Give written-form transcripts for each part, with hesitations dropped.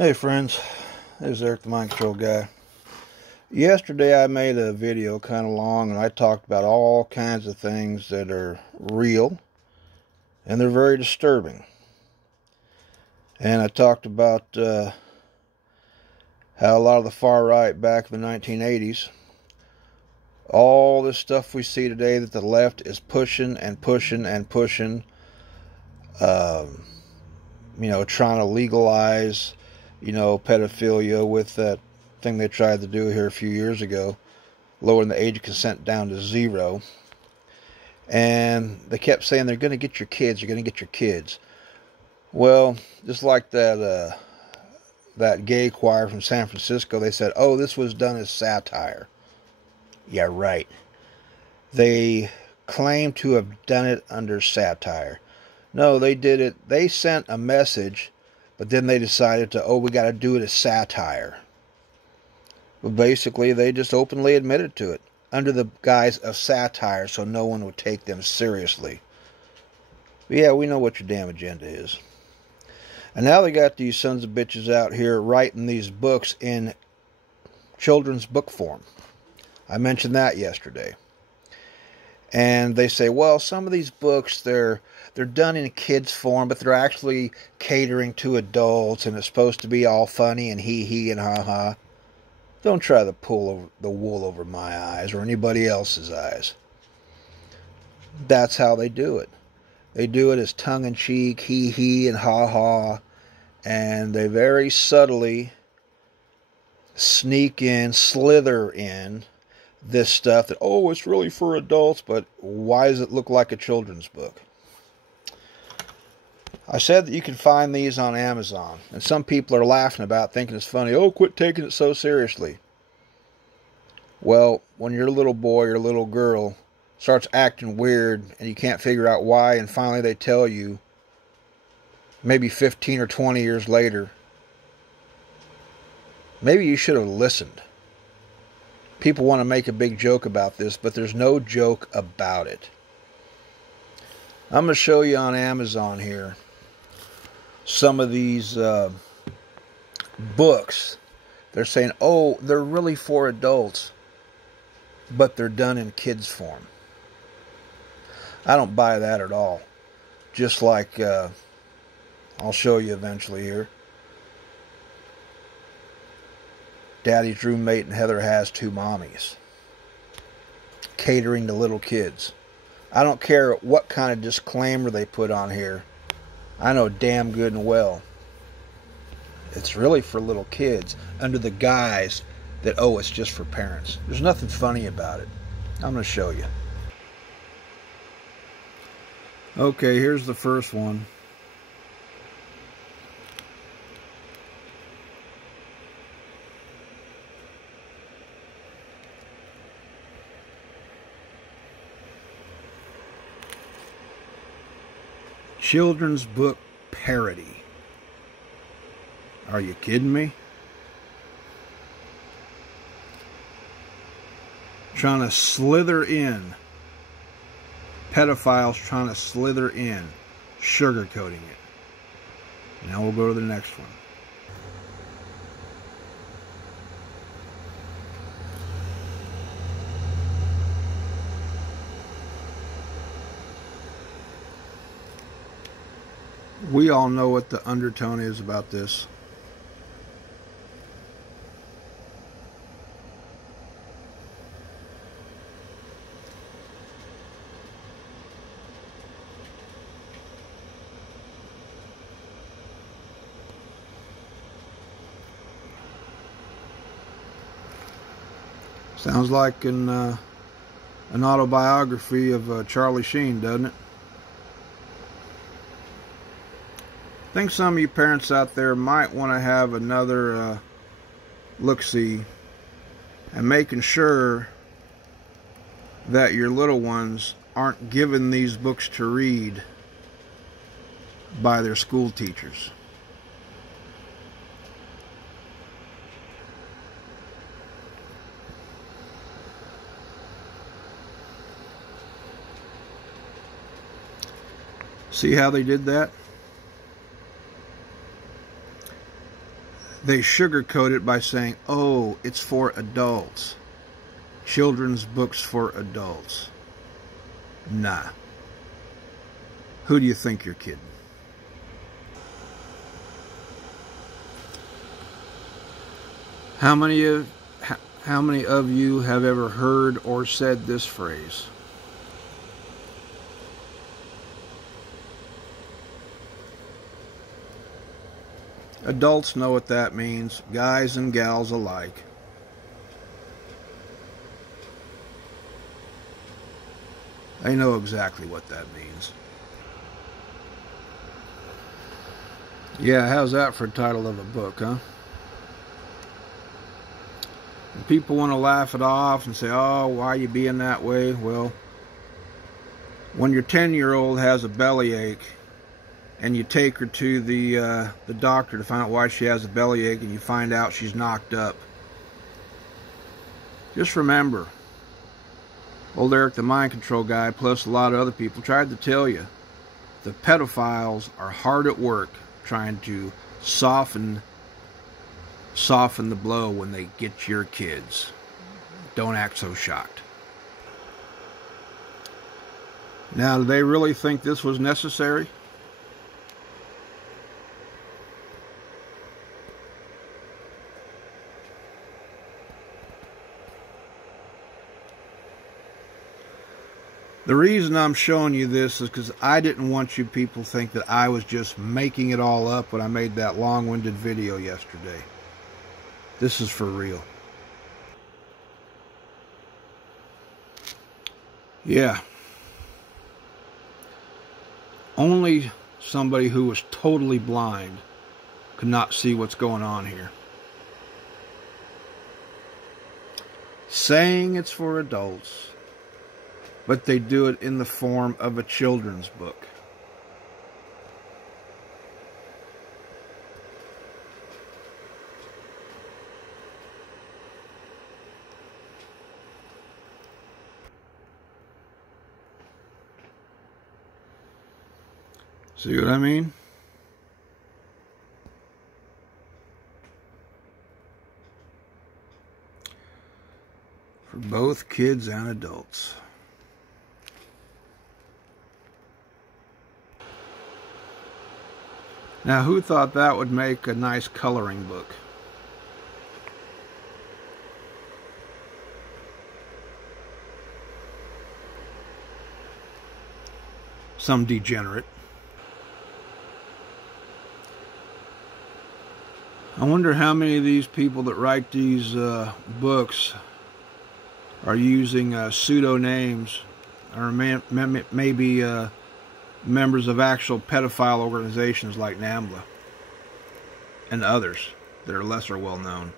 Hey friends, this is Eric the Mind Control Guy. Yesterday I made a video kind of long and I talked about all kinds of things that are real and they're very disturbing. And I talked about how a lot of the far right back in the 1980s, all this stuff we see today that the left is pushing and pushing and pushing, trying to legalize pedophilia with that thing they tried to do here a few years ago, lowering the age of consent down to 0. And they kept saying they're going to get your kids, you're going to get your kids. Well, just like that gay choir from San Francisco, they said, oh, this was done as satire. Yeah, right. They claim to have done it under satire. No, they did it. They sent a message, but then they decided we got to do it as satire. But basically, they just openly admitted to it under the guise of satire so no one would take them seriously. But yeah, we know what your damn agenda is. And now they got these sons of bitches out here writing these books in children's book form. I mentioned that yesterday. And they say, well, some of these books, they're done in kids form, but they're actually catering to adults, and it's supposed to be all funny and hee and ha. Don't try to pull the wool over my eyes or anybody else's eyes. That's how they do it. They do it as tongue-in-cheek, hee and ha, and they very subtly sneak in, slither in this stuff that, oh, it's really for adults, but why does it look like a children's book? I said that you can find these on Amazon, and some people are laughing about, thinking it's funny. Oh, quit taking it so seriously. Well, when your little boy or little girl starts acting weird and you can't figure out why, and finally they tell you, maybe 15 or 20 years later, maybe you should have listened. People want to make a big joke about this, but there's no joke about it. I'm going to show you on Amazon here some of these books. They're saying, oh, they're really for adults, but they're done in kids form. I don't buy that at all. Just like I'll show you eventually here. Daddy's roommate and Heather has 2 mommies. Catering to little kids. I don't care what kind of disclaimer they put on here. I know damn good and well it's really for little kids under the guise that, oh, it's just for parents. There's nothing funny about it. I'm going to show you. Okay, here's the first one. Children's book parody. Are you kidding me? Trying to slither in. Pedophiles trying to slither in. Sugarcoating it. Now we'll go to the next one. We all know what the undertone is about this. Sounds like an autobiography of Charlie Sheen, doesn't it? I think some of you parents out there might want to have another look-see and making sure that your little ones aren't given these books to read by their school teachers. See how they did that? They sugarcoat it by saying, oh, it's for adults. Children's books for adults. Nah. Who do you think you're kidding? How many of you have ever heard or said this phrase? Adults know what that means, guys and gals alike. They know exactly what that means. Yeah, how's that for a title of a book, huh? And people want to laugh it off and say, oh, why are you being that way? Well, when your 10-year-old has a bellyache and you take her to the doctor to find out why she has a bellyache, and you find out she's knocked up, just remember, old Eric the mind control guy, plus a lot of other people, tried to tell you the pedophiles are hard at work trying to soften the blow when they get your kids. Don't act so shocked. Now, do they really think this was necessary? The reason I'm showing you this is because I didn't want you people to think that I was just making it all up when I made that long-winded video yesterday. This is for real. Yeah. Only somebody who was totally blind could not see what's going on here. Saying it's for adults, but they do it in the form of a children's book. See what I mean? For both kids and adults. Now, who thought that would make a nice coloring book? Some degenerate. I wonder how many of these people that write these books are using pseudonames, or maybe members of actual pedophile organizations like NAMBLA and others that are lesser well known.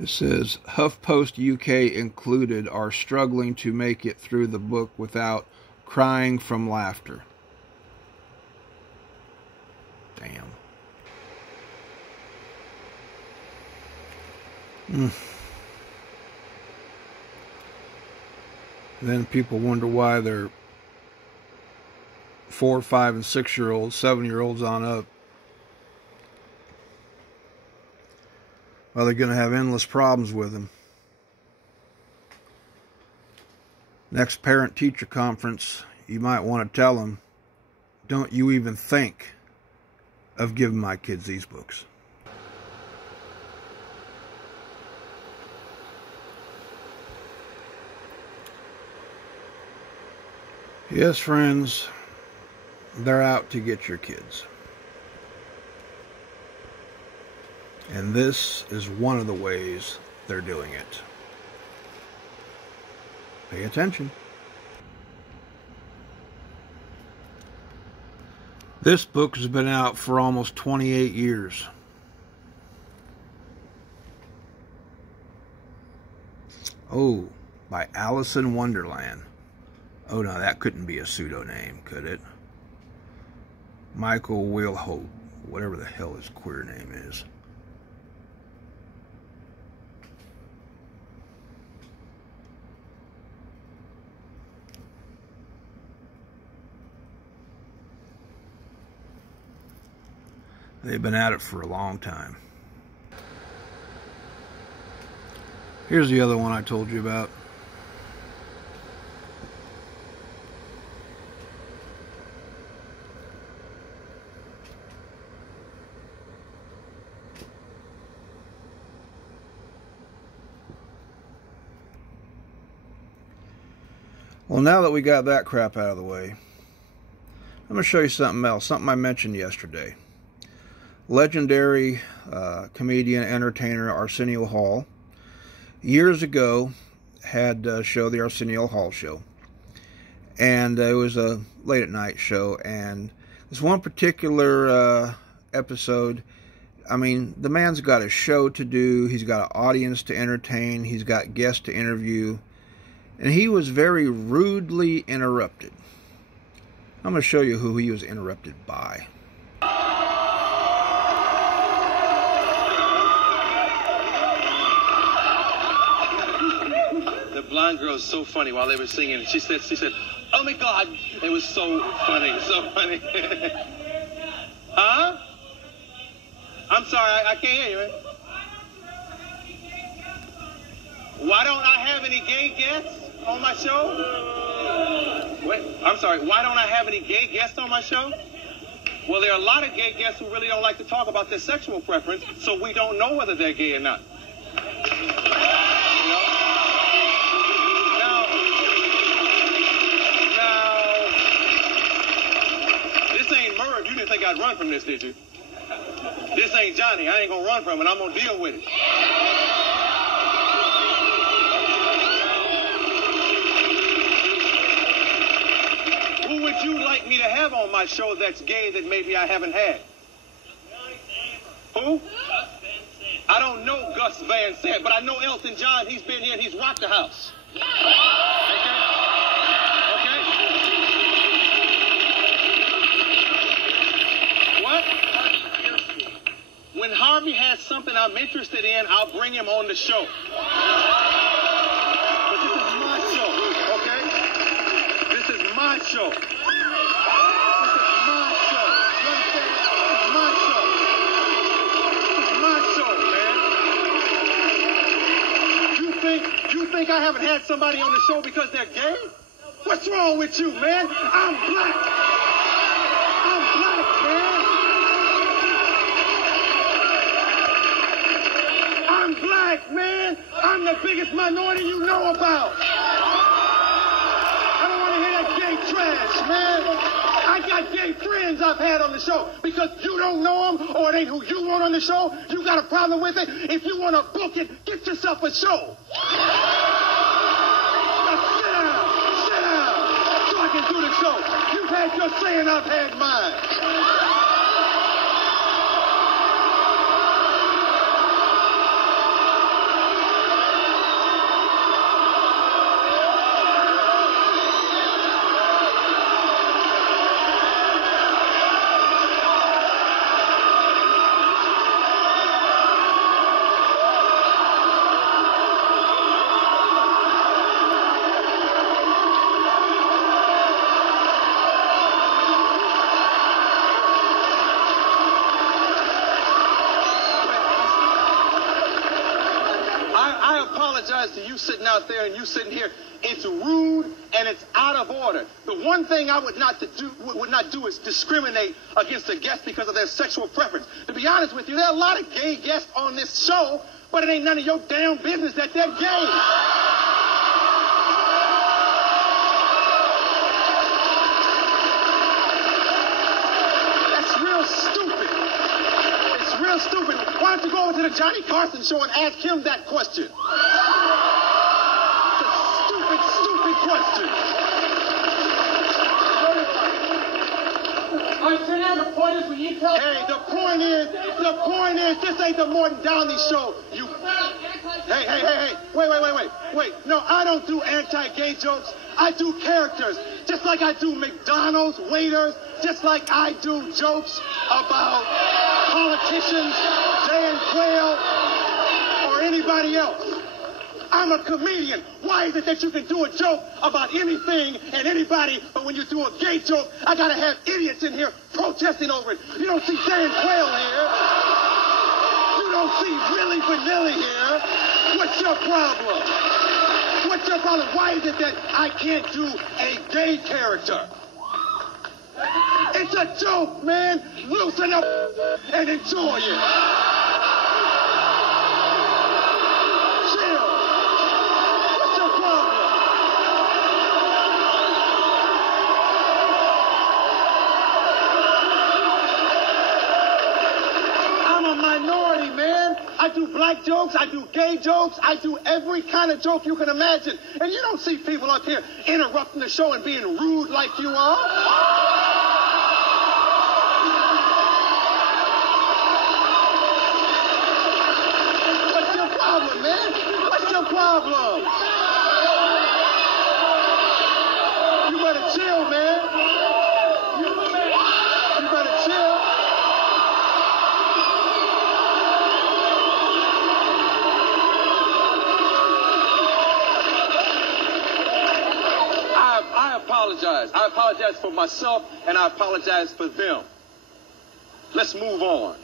It says, HuffPost UK included are struggling to make it through the book without crying from laughter. Damn. Then people wonder why they're 4, 5, and 6-year-olds, 7-year-olds on up. Well, they're going to have endless problems with them. Next parent-teacher conference, you might want to tell them, don't you even think of giving my kids these books. Yes, friends, they're out to get your kids. And this is one of the ways they're doing it. Pay attention. This book has been out for almost 28 years. Oh, by Alice in Wonderland. Oh no, that couldn't be a pseudonym, could it? Michael Wilhoit, whatever the hell his queer name is. They've been at it for a long time. Here's the other one I told you about. Well, now that we got that crap out of the way, I'm going to show you something else, something I mentioned yesterday. Legendary comedian, entertainer Arsenio Hall, years ago, had a show, the Arsenio Hall Show. And it was a late at night show. And this one particular episode, I mean, the man's got a show to do. He's got an audience to entertain. He's got guests to interview. And he was very rudely interrupted. I'm going to show you who he was interrupted by. The blonde girl is so funny while they were singing. She said, "Oh my God!" It was so funny, so funny. Huh? I'm sorry, I can't hear you, man. Why don't I have any gay guests on my show? Wait, I'm sorry. Why don't I have any gay guests on my show? Well, there are a lot of gay guests who really don't like to talk about their sexual preference, so we don't know whether they're gay or not. This ain't Merv. You didn't think I'd run from this, did you? This ain't Johnny. I ain't gonna run from it. I'm gonna deal with it. Who would you like me to have on my show that's gay that maybe I haven't had? Who? I don't know Gus Van Sant, but I know Elton John. He's been here and he's rocked the house. Okay? What? When Harvey has something I'm interested in, I'll bring him on the show. But this is my show, okay? This is my show. This is my show. You understand? This is my show. This is my show, man. You think I haven't had somebody on the show because they're gay? What's wrong with you, man? I'm black. I'm black, man. I'm black, man. I'm the biggest minority you know about. I don't want to hear that gay trash, man. I got gay friends I've had on the show. Because you don't know them or it ain't who you want on the show, you got a problem with it. If you want to book it, get yourself a show. Now sit down. Sit down. So I can do the show. You've had your say and I've had mine. I apologize to you sitting out there and you sitting here. It's rude and it's out of order. The one thing I would not do is discriminate against a guest because of their sexual preference. To be honest with you, there are a lot of gay guests on this show, but it ain't none of your damn business that they're gay. That's real stupid. It's real stupid. Why don't you go over to the Johnny Carson show and ask him that question? It's a stupid, stupid question. All right, so now the point is when you tell... Hey, the point is, this ain't the Morton Downey show. You... Hey. Wait. No, I don't do anti-gay jokes. I do characters. Just like I do McDonald's waiters. Just like I do jokes about politicians, Dan Quayle, or anybody else. I'm a comedian. Why is it that you can do a joke about anything and anybody, but when you do a gay joke, I gotta have idiots in here protesting over it? You don't see Dan Quayle here. You don't see Willie Vanilli here. What's your problem? What's your problem? Why is it that I can't do a gay character? It's a joke, man. Loosen up and enjoy it. Chill. What's your problem? I'm a minority, man. I do black jokes, I do gay jokes, I do every kind of joke you can imagine. And you don't see people up here interrupting the show and being rude like you are. Man, what's your problem? You better chill, man. You better chill. I apologize. I apologize for myself, and I apologize for them. Let's move on.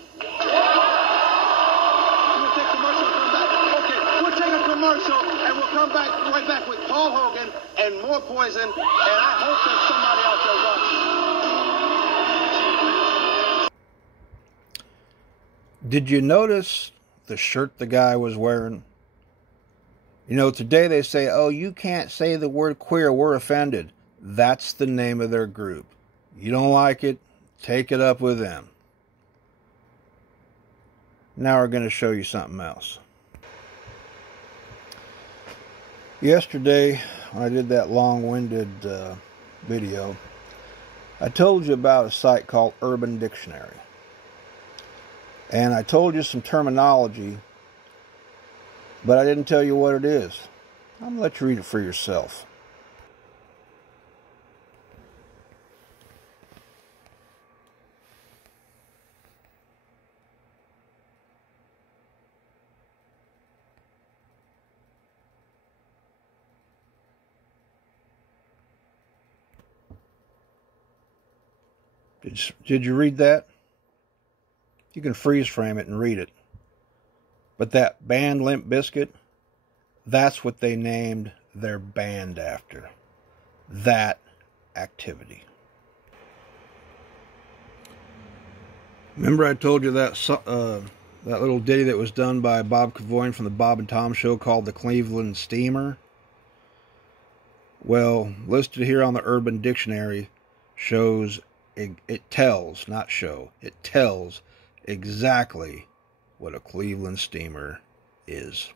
Commercial, and we'll come back right back with Paul Hogan and more Poison, and I hope there's somebody out there watching. Did you notice the shirt the guy was wearing? You know, today they say, oh, you can't say the word queer, we're offended. That's the name of their group. You don't like it, take it up with them. Now we're going to show you something else. Yesterday, when I did that long-winded video, I told you about a site called Urban Dictionary. And I told you some terminology, but I didn't tell you what it is. I'm going to let you read it for yourself. Did you read that? You can freeze frame it and read it. But that band Limp Bizkit, that's what they named their band after. That activity. Remember I told you that that little ditty that was done by Bob Cavoyne from the Bob and Tom Show called the Cleveland Steamer? Well, listed here on the Urban Dictionary shows it tells, not show, it tells exactly what a Cleveland steamer is.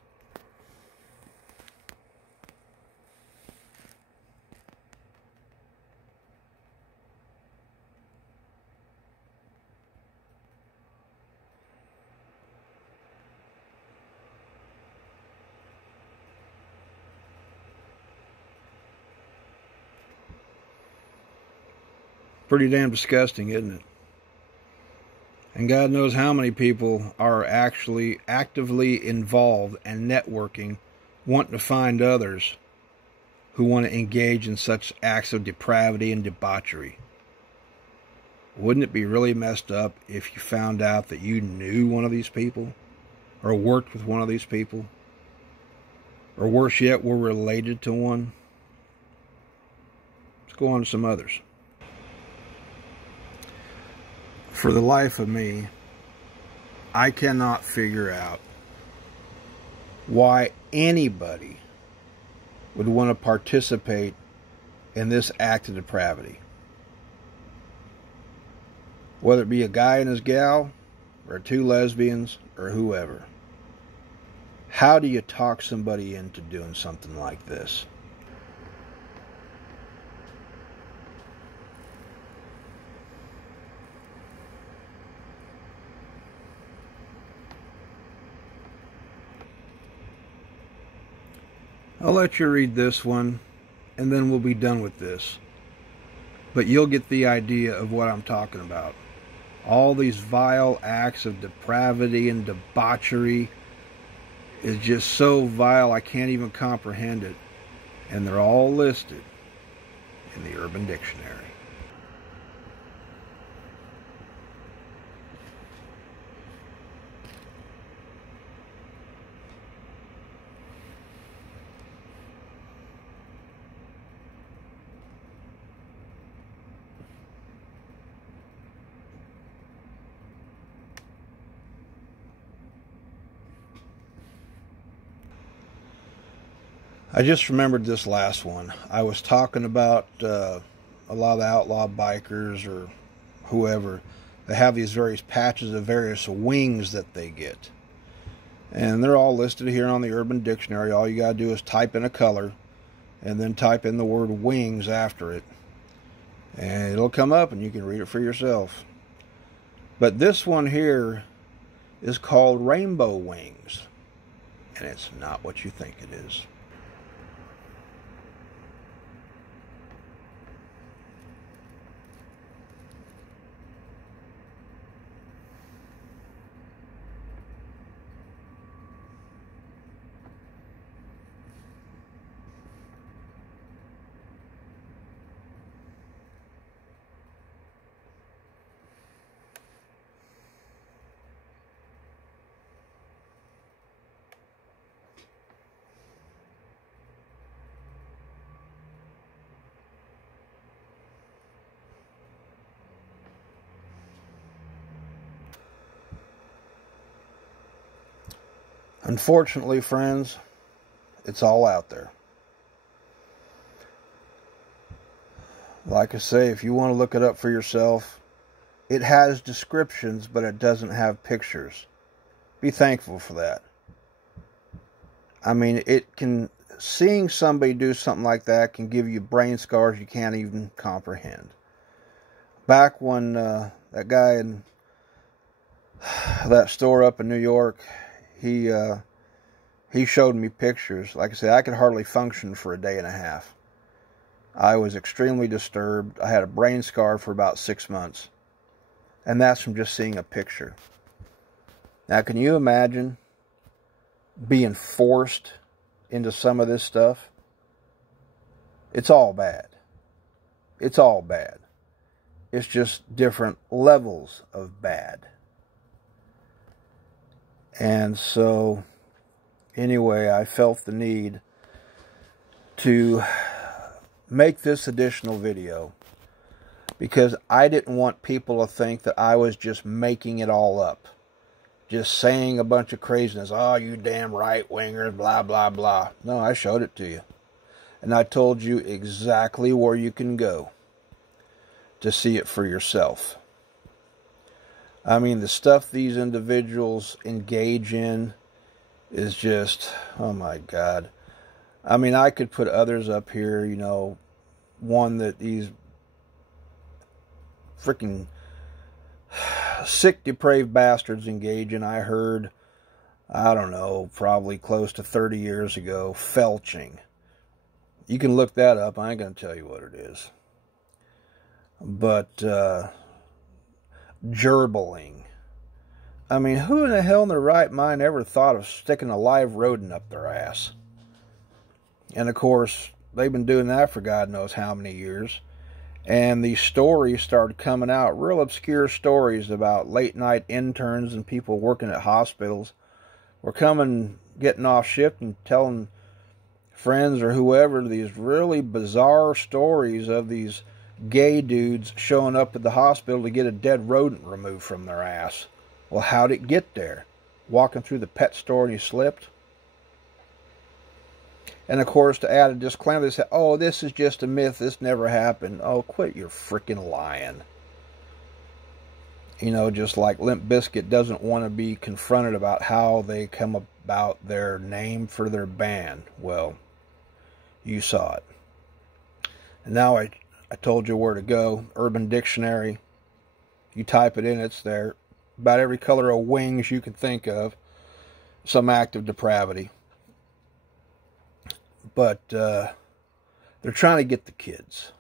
Pretty damn disgusting, isn't it? And God knows how many people are actually actively involved and networking, wanting to find others who want to engage in such acts of depravity and debauchery. Wouldn't it be really messed up if you found out that you knew one of these people, or worked with one of these people, or worse yet, were related to one? Let's go on to some others. For the life of me, I cannot figure out why anybody would want to participate in this act of depravity. Whether it be a guy and his gal, or two lesbians, or whoever. How do you talk somebody into doing something like this? I'll let you read this one, and then we'll be done with this. But you'll get the idea of what I'm talking about. All these vile acts of depravity and debauchery is just so vile I can't even comprehend it. And they're all listed in the Urban Dictionary. I just remembered this last one. I was talking about a lot of the outlaw bikers or whoever. They have these various patches of various wings that they get. And they're all listed here on the Urban Dictionary. All you got to do is type in a color and then type in the word wings after it. And it'll come up and you can read it for yourself. But this one here is called rainbow wings. And it's not what you think it is. Unfortunately, friends, it's all out there. Like I say, if you want to look it up for yourself, it has descriptions, but it doesn't have pictures. Be thankful for that. I mean, seeing somebody do something like that can give you brain scars you can't even comprehend. Back when that guy in that store up in New York, he showed me pictures. Like I said, I could hardly function for a day and a half. I was extremely disturbed. I had a brain scar for about 6 months. And that's from just seeing a picture. Now, can you imagine being forced into some of this stuff? It's all bad. It's all bad. It's just different levels of bad. And so, anyway, I felt the need to make this additional video because I didn't want people to think that I was just making it all up. Just saying a bunch of craziness. Oh, you damn right-wingers, blah, blah, blah. No, I showed it to you. And I told you exactly where you can go to see it for yourself. I mean, the stuff these individuals engage in is just, oh my God. I mean, I could put others up here, you know, one that these freaking sick, depraved bastards engage in. I heard, I don't know, probably close to 30 years ago, felching. You can look that up. I ain't going to tell you what it is. But, gerbling. I mean, who in the hell in their right mind ever thought of sticking a live rodent up their ass? And, of course, they've been doing that for God knows how many years. And these stories started coming out, real obscure stories about late-night interns and people working at hospitals were getting off shift and telling friends or whoever these really bizarre stories of these gay dudes showing up at the hospital to get a dead rodent removed from their ass. Well, how'd it get there? Walking through the pet store and he slipped? And, of course, to add a disclaimer, they say, oh, this is just a myth. This never happened. Oh, quit your freaking lying. You know, just like Limp Bizkit doesn't want to be confronted about how they come about their name for their band. Well, you saw it. And now I told you where to go. Urban Dictionary. You type it in, it's there. About every color of wings you can think of. Some act of depravity. But they're trying to get the kids.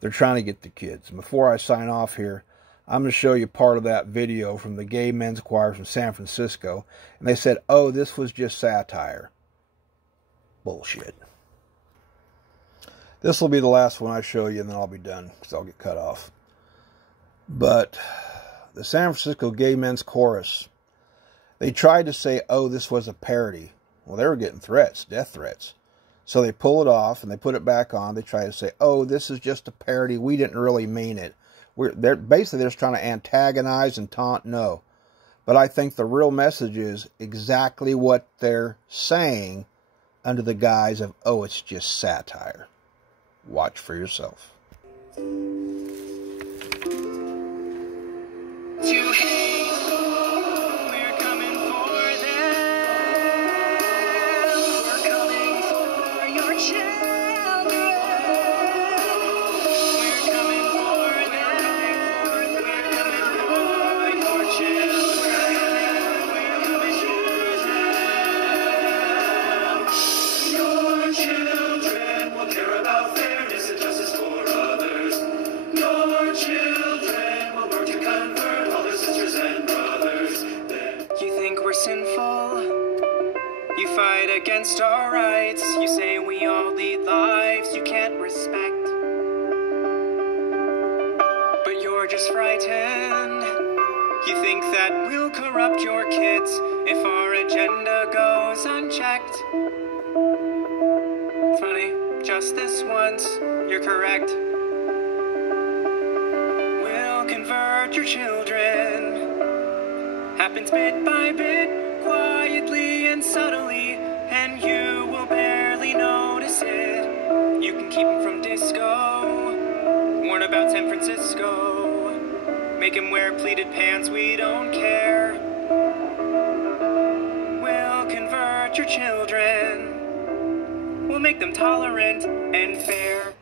They're trying to get the kids. And before I sign off here, I'm going to show you part of that video from the Gay Men's Choir from San Francisco. And they said, oh, this was just satire. Bullshit. This will be the last one I show you, and then I'll be done, because I'll get cut off. But the San Francisco Gay Men's Chorus, they tried to say, oh, this was a parody. Well, they were getting threats, death threats. So they pull it off, and they put it back on. They try to say, oh, this is just a parody. We didn't really mean it. They're just trying to antagonize and taunt. No. But I think the real message is exactly what they're saying under the guise of, oh, it's just satire. Watch for yourself. Against our rights, you say we all lead lives you can't respect, but you're just frightened. You think that we'll corrupt your kids if our agenda goes unchecked. Funny, just this once, you're correct. We'll convert your children, happens bit by bit, quietly and subtly, and you will barely notice it. You can keep him from disco, warn about San Francisco, make him wear pleated pants, we don't care. We'll convert your children, we'll make them tolerant and fair.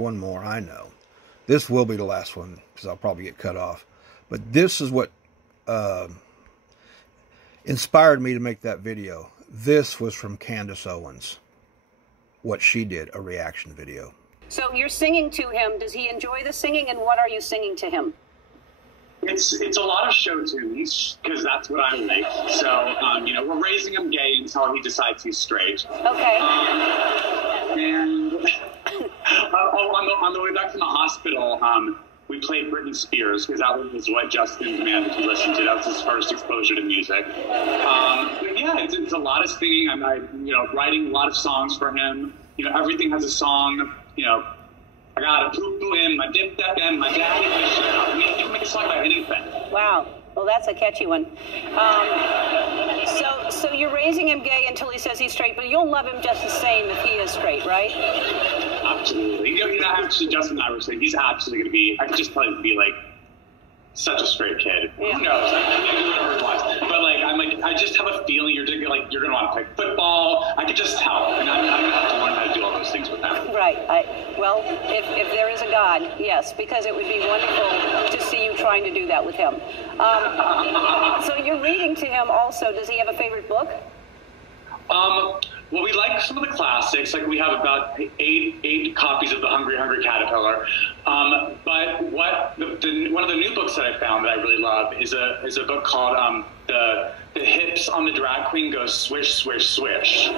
One more. I know. This will be the last one, because I'll probably get cut off. But this is what inspired me to make that video. This was from Candace Owens. What she did, a reaction video. So you're singing to him. Does he enjoy the singing, and what are you singing to him? It's a lot of show tunes, because that's what I like. So, we're raising him gay until he decides he's straight. Okay. And on the way back from the hospital, we played Britney Spears, because that was what Justin demanded to listen to. That was his first exposure to music. But yeah, it's a lot of singing. I'm writing a lot of songs for him. Everything has a song. I got a poo-poo in my dip-dap and my daddy. You can make a song about anything. Wow. Well, that's a catchy one. So you're raising him gay until he says he's straight, but you'll love him just the same if he is straight, right? Absolutely. Actually, Justin and I were saying he's absolutely going to be, I could just tell him to be like such a straight kid. Yeah. Who knows? But I just have a feeling you're going to want to play football. I could just tell. And I'm going to have to learn how to do all those things with him. Right. Well, if there is a God, yes, because it would be wonderful to see you trying to do that with him. So you're reading to him also. Does he have a favorite book? Well, we like some of the classics. Like we have about eight copies of The Hungry Hungry Caterpillar. But one of the new books that I found that I really love is a book called the Hips on the Drag Queen Go Swish Swish Swish.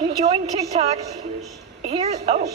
You joined TikTok. Here. Oh.